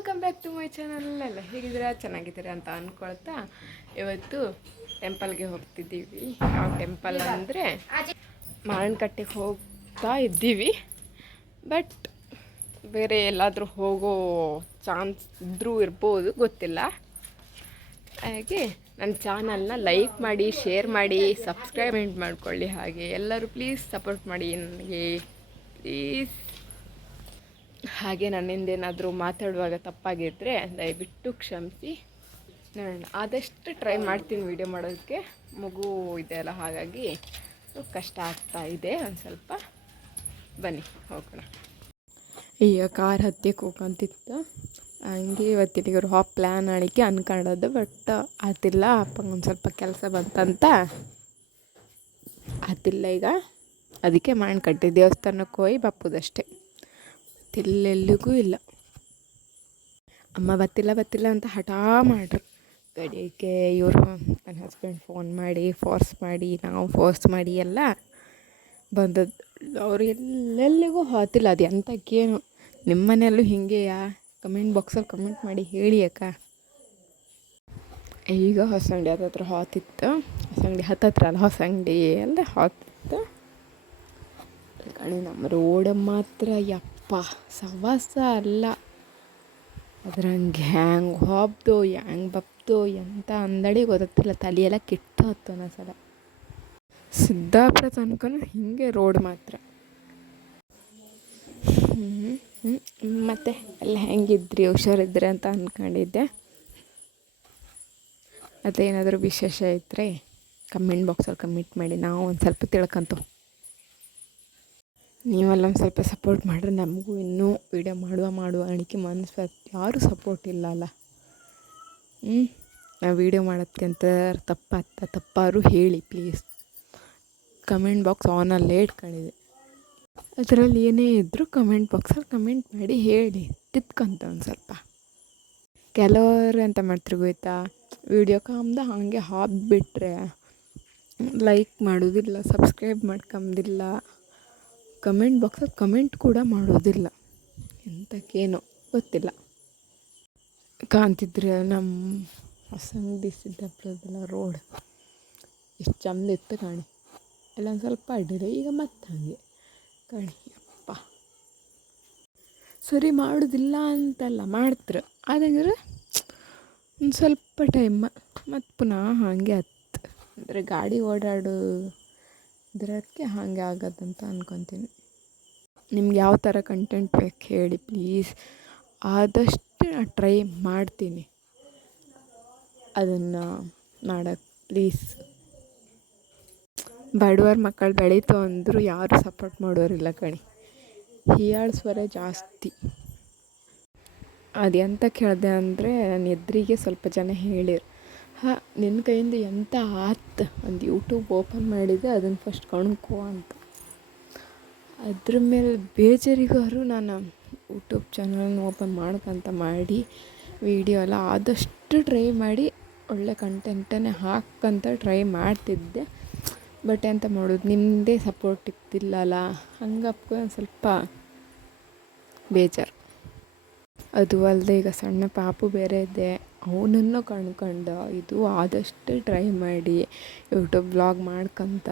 Welcome back to my channel ಎಲ್ಲ ಹೇಗಿದ್ದೀರಾ? ಚೆನ್ನಾಗಿದ್ದೀರಾ ಅಂತ ಅಂದ್ಕೊಳ್ತಾ ಇವತ್ತು ಟೆಂಪಲ್ಗೆ ಹೋಗ್ತಿದ್ದೀವಿ. ಯಾವ ಟೆಂಪಲ್ ಅಂದರೆ ಮಾವಿನಕಟ್ಟೆಗೆ ಹೋಗ್ತಾ ಇದ್ದೀವಿ. ಬಟ್ ಬೇರೆ ಎಲ್ಲಾದರೂ ಹೋಗೋ ಚಾನ್ಸ್ ಇದ್ರೂ ಇರ್ಬೋದು, ಗೊತ್ತಿಲ್ಲ. ಹಾಗೆ ನನ್ನ ಚಾನಲ್ನ ಲೈಕ್ ಮಾಡಿ ಶೇರ್ ಮಾಡಿ ಸಬ್ಸ್ಕ್ರೈಬ್ ಮಾಡ್ಕೊಳ್ಳಿ ಹಾಗೆ. ಎಲ್ಲರೂ ಪ್ಲೀಸ್ ಸಪೋರ್ಟ್ ಮಾಡಿ ನನಗೆ. ಪ್ಲೀಸ್ ಹಾಗೆ ನನ್ನಿಂದೇನಾದರೂ ಮಾತಾಡುವಾಗ ತಪ್ಪಾಗಿದ್ದರೆ ದಯವಿಟ್ಟು ಕ್ಷಮಿಸಿ. ನಾನು ಆದಷ್ಟು ಟ್ರೈ ಮಾಡ್ತೀನಿ ವೀಡಿಯೋ ಮಾಡೋದಕ್ಕೆ. ಮಗು ಇದೆ ಅಲ್ಲ, ಹಾಗಾಗಿ ಕಷ್ಟ ಆಗ್ತಾ ಇದೆ. ಒಂದು ಸ್ವಲ್ಪ ಬನ್ನಿ, ಹೋಗೋಣ. ಈಗ ಕಾರ್ ಹತ್ತಿಕ್ಕೆ ಹೋಗಂತಿತ್ತು ಹಂಗೆ ಇವತ್ತಿಗೆ ಹಾಪ್ ಪ್ಲ್ಯಾನ್ ಆಳಿಕೆ ಅನ್ಕೊಂಡದ್ದು ಬಟ್ ಆತಿಲ್ಲ ಅಪ್ಪಂಗೆ ಒಂದು ಸ್ವಲ್ಪ ಕೆಲಸ ಬಂತಂತ. ಆತಿಲ್ಲ ಈಗ. ಅದಕ್ಕೆ ಮಾಡಿ ಕಟ್ಟಿ ದೇವಸ್ಥಾನಕ್ಕೆ ಹೋಗಿ ಬಪ್ಪುದಷ್ಟೇ. ತಿಲ್ಲೆಲ್ಲಿಗೂ ಇಲ್ಲ. ಅಮ್ಮ ಬತ್ತಿಲ್ಲ ಬತ್ತಿಲ್ಲ ಅಂತ ಹಠ ಮಾಡ್ರು. ಗಡಿಗೆ ಇವರು ನನ್ನ ಹಸ್ಬೆಂಡ್ ಫೋನ್ ಮಾಡಿ ಫೋರ್ಸ್ ಮಾಡಿ, ನಾವು ಫೋರ್ಸ್ ಮಾಡಿ ಎಲ್ಲ ಬಂದದ್ದು. ಅವ್ರು ಎಲ್ಲೆಲ್ಲಿಗೂ ಹೋತಿಲ್ಲ ಅದು ಎಂಥಕ್ಕೇನು ನಿಮ್ಮ ಮನೆಯಲ್ಲೂ ಹಿಂಗೆಯಾ ಕಮೆಂಟ್ ಬಾಕ್ಸಲ್ಲಿ ಕಮೆಂಟ್ ಮಾಡಿ ಹೇಳಿ ಅಕ್ಕ. ಈಗ ಹೊಸ ಅಂಗಡಿ ಹತ್ತತ್ರ ಹಾತಿತ್ತು ಹೊಸಂಗಡಿ ಹತ್ತತ್ರ ಅಲ್ಲ, ಹೊಸ ಅಂಗಡಿ ಎಲ್ಲ ಹಾತಿತ್ತು ಕಣೆ ನಮ್ಮ ರೋಡ್ ಮಾತ್ರ ಯಪ್ಪ. ಸವಾಸ ಅಲ್ಲ. ಅದ್ರಂಗೆ ಹ್ಯಾಂಗೆ ಹಾಬ್ದು, ಹ್ಯಾಂಗೆ ಬಪ್ದು ಎಂಥ ಅಂದಡಿ ಗೊತ್ತಿಲ್ಲ ತಲೆಯೆಲ್ಲ ಕೆಟ್ಟು ಹತ್ತು ಸಲ ಸಿದ್ದಾಪುರ ತನಕ ಹಿಂಗೆ ರೋಡ್ ಮಾತ್ರ. ಮತ್ತು ಎಲ್ಲ ಹೆಂಗಿದ್ರಿ, ಹುಷಾರಿದ್ರಿ ಅಂತ ಅಂದ್ಕೊಂಡಿದ್ದೆ ಅದೇನಾದರೂ ವಿಶೇಷ ಇದ್ದರೆ ಕಮೆಂಟ್ ಬಾಕ್ಸಲ್ಲಿ ಕಮೆಂಟ್ ಮಾಡಿ ನಾವು ಒಂದು ಸ್ವಲ್ಪ ತಿಳ್ಕೊಂತೇವೆ ನೀವೆಲ್ಲ ಒಂದು ಸ್ವಲ್ಪ ಸಪೋರ್ಟ್ ಮಾಡಿದ್ರೆ ನಮಗೂ ಇನ್ನೂ ವೀಡಿಯೋ ಮಾಡುವ ಮಾಡುವ ಅಣಿಕೆ ಮನಸ್ಸು ಯಾರೂ ಸಪೋರ್ಟ್ ಇಲ್ಲ ಅಲ್ಲ. ಹ್ಞೂ ನಾವು ವೀಡಿಯೋ ಮಾಡೋದಕ್ಕಿಂತ ತಪ್ಪತ್ತ ತಪ್ಪಾರು ಹೇಳಿ ಪ್ಲೀಸ್ ಕಮೆಂಟ್ ಬಾಕ್ಸ್ ಆನಲ್ಲೇ ಇಟ್ಕೊಂಡಿದೆ. ಅದರಲ್ಲಿ ಏನೇ ಇದ್ದರೂ ಕಮೆಂಟ್ ಬಾಕ್ಸಲ್ಲಿ ಕಮೆಂಟ್ ಮಾಡಿ ಹೇಳಿ. ತಿತ್ಕೊಂತ ಒಂದು ಸ್ವಲ್ಪ. ಕೆಲವರು ಎಂತ ಮಾಡ್ತಾರೆ ಗೊತ್ತಾ? ವೀಡಿಯೋ ಕಾಮ್ದ ಹಾಗೆ ಹಾಕ್ಬಿಟ್ರೆ ಲೈಕ್ ಮಾಡೋದಿಲ್ಲ ಸಬ್ಸ್ಕ್ರೈಬ್ ಮಾಡ್ಕೊಂಬಿಲ್ಲ ಕಮೆಂಟ್ ಬಾಕ್ಸಲ್ಲಿ ಕಮೆಂಟ್ ಕೂಡ ಮಾಡೋದಿಲ್ಲ. ಎಂಥಕ್ಕೇನೋ ಗೊತ್ತಿಲ್ಲ. ಕಾಣ್ತಿದ್ರೆ ನಮ್ಮ ಹೊಸಂಗಡಿ ಸಿದ್ದಾಪುರದಲ್ಲ ರೋಡ್ ಎಷ್ಟು ಚಂದ ಇತ್ತು ಕಾಣಿ. ಎಲ್ಲ ಒಂದು ಸ್ವಲ್ಪ ಅಡ್ಡಿದೆ ಈಗ ಮತ್ತೆ ಹಾಗೆ. ಕಾಣಿ. ಅಪ್ಪ ಸರಿ ಮಾಡೋದಿಲ್ಲ ಅಂತಲ್ಲ, ಮಾಡ್ತ್ರು. ಆದಂದ್ರೆ ಒಂದು ಸ್ವಲ್ಪ ಟೈಮ್ ಮತ್ತು ಪುನಃ ಹಾಗೆ ಹತ್ತು. ಅಂದರೆ ಗಾಡಿ ಓಡಾಡೋ ಇದಕ್ಕೆ ಹಾಗೆ ಆಗೋದಂತ ಅಂದ್ಕೊತೀನಿ ನಿಮ್ಗೆ ಯಾವ ಥರ ಕಂಟೆಂಟ್ ಬೇಕು ಹೇಳಿ ಪ್ಲೀಸ್ ಆದಷ್ಟು ನಾನು ಟ್ರೈ ಮಾಡ್ತೀನಿ. ಅದನ್ನು ಮಾಡೋಕ್ಕೆ ಪ್ಲೀಸ್ ಬಡವರ ಮಕ್ಕಳು ಬೆಳೀತು ಅಂದರೂ ಯಾರು ಸಪೋರ್ಟ್ ಮಾಡೋರಿಲ್ಲ ಕಣಿ. ಹೀಯಾಳಿಸ್ವರೇ ಜಾಸ್ತಿ. ಅದು ಎಂತ ಕೇಳಿದೆ ಅಂದರೆ ನನ್ನ ಎದುರಿಗೆ ಸ್ವಲ್ಪ ಜನ ಹೇಳಿರು. ಹಾಂ ನಿನ್ನ ಕೈಯಿಂದ ಎಂಥ ಆತು? ಒಂದು ಯೂಟ್ಯೂಬ್ ಓಪನ್ ಮಾಡಿದೆ ಅದನ್ನು ಫಸ್ಟ್ ಕಣ್ಕೋ ಅಂತ. ಅದ್ರ ಮೇಲೆ ಬೇಜಾರಿಗಾದ್ರು ನಾನು ಯೂಟ್ಯೂಬ್ ಚಾನಲ್ನ ಓಪನ್ ಮಾಡ್ಕಂತ ಮಾಡಿ ವೀಡಿಯೋ ಎಲ್ಲ ಆದಷ್ಟು ಟ್ರೈ ಮಾಡಿ, ಒಳ್ಳೆ ಕಂಟೆಂಟನ್ನೇ ಹಾಕಂತ ಟ್ರೈ ಮಾಡ್ತಿದ್ದೆ. ಬಟ್ ಎಂತ ಮಾಡೋದು ನಿಮ್ಮದೇ ಸಪೋರ್ಟ್ ಇತ್ತಿಲ್ಲಲ್ಲ ಹಂಗಪ್ಪ ಸ್ವಲ್ಪ ಬೇಜಾರು. ಅದು ಅಲ್ಲದೆ ಈಗ ಸಣ್ಣ ಪಾಪು ಬೇರೆ ಇದೆ. ಅವನನ್ನು ಕಣ್ಕೊಂಡು ಇದು ಆದಷ್ಟು ಟ್ರೈ ಮಾಡಿ ಯೂಟ್ಯೂಬ್ ಬ್ಲಾಗ್ ಮಾಡ್ಕೊತ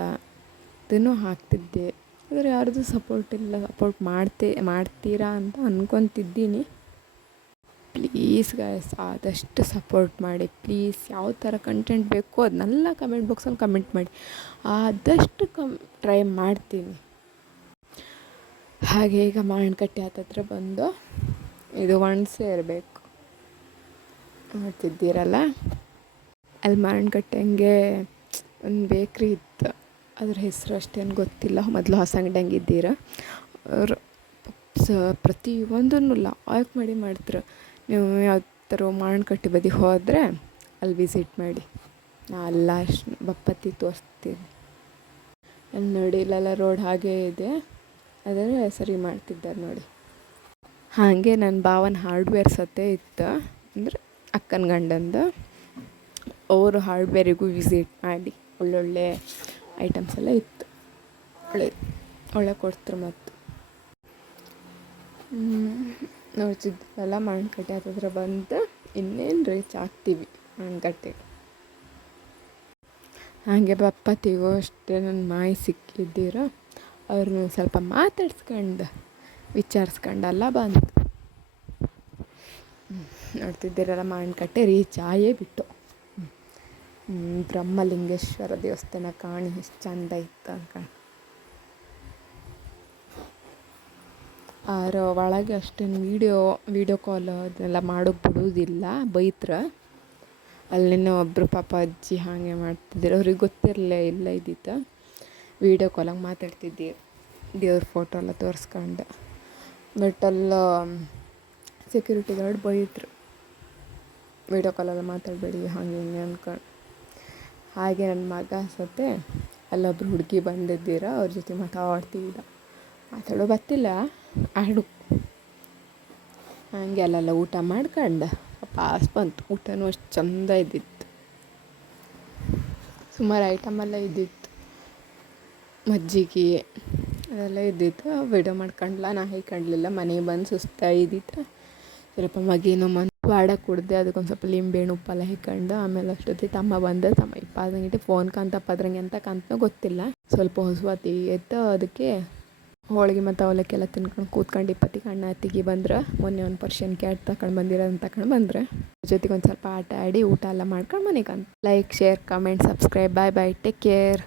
ಇದನ್ನು ಹಾಕ್ತಿದ್ದೆ. ಆದರೆ ಯಾರ್ದು ಸಪೋರ್ಟ್ ಇಲ್ಲ ಸಪೋರ್ಟ್ ಮಾಡ್ತೆ, ಮಾಡ್ತೀರಾ ಅಂತ ಅಂದ್ಕೊತಿದ್ದೀನಿ ಪ್ಲೀಸ್ ಗಾಯ್ಸ್ ಆದಷ್ಟು ಸಪೋರ್ಟ್ ಮಾಡಿ ಪ್ಲೀಸ್ ಯಾವ ಥರ ಕಂಟೆಂಟ್ ಬೇಕೋ ಅದನ್ನೆಲ್ಲ ಕಮೆಂಟ್ ಬಾಕ್ಸಲ್ಲಿ ಕಮೆಂಟ್ ಮಾಡಿ. ಆದಷ್ಟು ಕಮ್ ಟ್ರೈ ಮಾಡ್ತೀನಿ. ಹಾಗೆ ಈಗ ಮಾವಿನಕಟ್ಟೆ ಹತ್ತತ್ರ ಬಂದು ಇದು ಒಣಸೆ ಇರಬೇಕು ನೋಡ್ತಿದ್ದೀರಲ್ಲ ಅಲ್ಲಿ ಮಾವಿನಕಟ್ಟೆ ಹಂಗೆ ಒಂದು ಬೇಕ್ರಿ ಇತ್ತು. ಅದ್ರ ಹೆಸರು ಅಷ್ಟೇನು ಗೊತ್ತಿಲ್ಲ. ಮೊದಲು ಹೊಸ ಅಂಗಡಿ ಇದ್ದೀರ? ಅವ್ರು ಸ ಪ್ರತಿ ಒಂದನ್ನು ಲಾಯ್ಕ್ ಮಾಡಿ ಮಾಡ್ತಾರೆ. ನೀವು ಯಾವ ಥರ ಮಾವಿನಕಟ್ಟೆ ಬದಿ ಹೋದರೆ ಅಲ್ಲಿ ವಿಸಿಟ್ ಮಾಡಿ. ನಾ ಅಲ್ಲ ಅಷ್ಟು ಬಪ್ಪತ್ತಿ ತೋರಿಸ್ತೀನಿ. ಅಲ್ಲಿ ನೋಡಿ, ಇಲ್ಲೆಲ್ಲ ರೋಡ್ ಹಾಗೇ ಇದೆ. ಅದರ ಸರಿ ಮಾಡ್ತಿದ್ದಾರೆ ನೋಡಿ. ಹಾಗೆ ನನ್ನ ಭಾವನ ಹಾರ್ಡ್ವೇರ್ ಸತ್ತೇ ಇತ್ತು. ಅಂದರೆ ಅಕ್ಕನ ಗಂಡಂದು ಅವರು ಹಾರ್ಡ್ವೇರಿಗೂ ವಿಸಿಟ್ ಮಾಡಿ ಒಳ್ಳೊಳ್ಳೆ ಐಟಮ್ಸ್ ಎಲ್ಲ ಇತ್ತು. ಒಳ್ಳೆ ಒಳ್ಳೆ ಕೊಡ್ತಾರೆ ಮತ್ತು. ನೋಡ್ತಿದ್ವಲ್ಲ ಮಾವಿನಕಟ್ಟೆ ಹತ್ತಿರ ಬಂದು ಇನ್ನೇನು ರೀಚ್ ಆಗ್ತೀವಿ ಮಾವಿನಕಟ್ಟೆಗೆ ಹಾಗೆ ಬಪ್ಪತ್ತಿಗೂ ಅಷ್ಟೇ ನನ್ನ ಮಾಯಿ ಸಿಕ್ಕಿದ್ದೀರ ಅವ್ರನ್ನ ಸ್ವಲ್ಪ ಮಾತಾಡ್ಸ್ಕೊಂಡು ವಿಚಾರಿಸ್ಕೊಂಡಲ್ಲ ಬಂತು. ನೋಡ್ತಿದ್ದೀರಲ್ಲ ಮಾವಿನಕಟ್ಟೆ ರೀಚ್ ಆಯೇ ಬಿಟ್ಟು. ಹ್ಮ್. ಬ್ರಹ್ಮಲಿಂಗೇಶ್ವರ ದೇವಸ್ಥಾನ ಕಾಣಿ, ಎಷ್ಟು ಚಂದ ಇತ್ತು ಅಂತ. ಆರ ಒಳಗೆ ಅಷ್ಟೇನು ವೀಡಿಯೋ ವೀಡಿಯೋ ಕಾಲ್ ಅದನ್ನೆಲ್ಲ ಮಾಡೋಕ್ಕೆ ಬಿಡುವುದಿಲ್ಲ, ಬೈತ್ರ. ಅಲ್ಲಿನ ಒಬ್ಬರು ಪಾಪ ಅಜ್ಜಿ ಹಾಗೆ ಮಾಡ್ತಿದ್ರು. ಅವ್ರಿಗೆ ಗೊತ್ತಿರಲೇ ಇಲ್ಲ ಇದ್ದಿತ್ತು ವೀಡಿಯೋ ಕಾಲಾಗಿ ಮಾತಾಡ್ತಿದ್ದಿ ದೇವ್ರ ಫೋಟೋ ಎಲ್ಲ ತೋರಿಸ್ಕೊಂಡು. ಬಟ್ ಅಲ್ಲ ಸೆಕ್ಯೂರಿಟಿ ಗಾರ್ಡ್ ಬೈದ್ರು. ವೀಡಿಯೋ ಕಾಲಲ್ಲಿ ಮಾತಾಡಬೇಡಿ, ಹಾಗೆ ಹಿಂಗೆ ಅಂದ್ಕೊಂಡು ಹಾಗೆ ನನ್ನ ಮಗ ಸತೆ ಅಲ್ಲೊಬ್ರು ಹುಡುಗಿ ಬಂದಿದ್ದೀರ, ಅವ್ರ ಜೊತೆ ಮಾತಾಡ್ತಿದ್ದ ಮಾತಾಡೋ ಬರ್ತಿಲ್ಲ ಆಡು. ಹಂಗೆ ಅಲ್ಲೆಲ್ಲ ಊಟ ಮಾಡ್ಕೊಂಡು ಪಾಸ್ ಬಂತು. ಊಟನೂ ಅಷ್ಟು ಚಂದ ಇದ್ದಿತ್ತು. ಸುಮಾರು ಐಟಮೆಲ್ಲ ಇದ್ದಿತ್ತು. ಮಜ್ಜಿಗೆ ಅದೆಲ್ಲ ಇದ್ದಿತ್ತು. ವಿಡಿಯೋ ಮಾಡ್ಕೊಂಡ್ಲ, ನಾ ಹೇಳ್ಕೊಂಡ್ಲಿಲ್ಲ ಮನೆಗೆ ಬಂದು ಸುಸ್ತಾಗಿದ್ದಿತ್ತು. ಸ್ವಲ್ಪ ಮಗೇನೋ ಮನ್ ವಾಡ ಕುಡ್ದೆ ಅದಕ್ಕೊಂದು ಸ್ವಲ್ಪ ಲಿಂಬೆಹಣ್ಣು ಉಪ್ಪೆಲ್ಲ ಹಿಕ್ಕೊಂಡು ಆಮೇಲೆ ಅಷ್ಟೊತ್ತಿ ತಮ್ಮ ಬಂದ ತಮ್ಮ ಇಪ್ಪಾದಂಗಿಟ್ಟು ಫೋನ್ ಕಾಂತ ಪದ್ರಂಗೆ ಅಂತ ಕಾಂತನೋ ಗೊತ್ತಿಲ್ಲ. ಸ್ವಲ್ಪ ಹೊಸವಾತಿ ಎತ್ತು ಅದಕ್ಕೆ ಹೋಳಿಗೆ ಮತ್ತು ಅವಲಕ್ಕೆಲ್ಲ ತಿನ್ಕೊಂಡು ಕೂತ್ಕೊಂಡು ಇಪ್ಪತ್ತಿಗೆ ಅಣ್ಣ ಅತ್ತಿಗೆ ಬಂದ್ರೆ, ಮೊನ್ನೆ ಒಂದು ಪರ್ಷನ್ ಕ್ಯಾಟ್ ತಗೊಂಡು ಬಂದಿರೋದನ್ನ ತಕೊಂಡು ಬಂದ್ರೆ. ಜೊತೆಗೆ ಒಂದು ಸ್ವಲ್ಪ ಆಟ ಆಡಿ ಊಟ ಎಲ್ಲ ಮಾಡ್ಕೊಂಡು ಮನೆಗೆ like share comment subscribe bye bye take care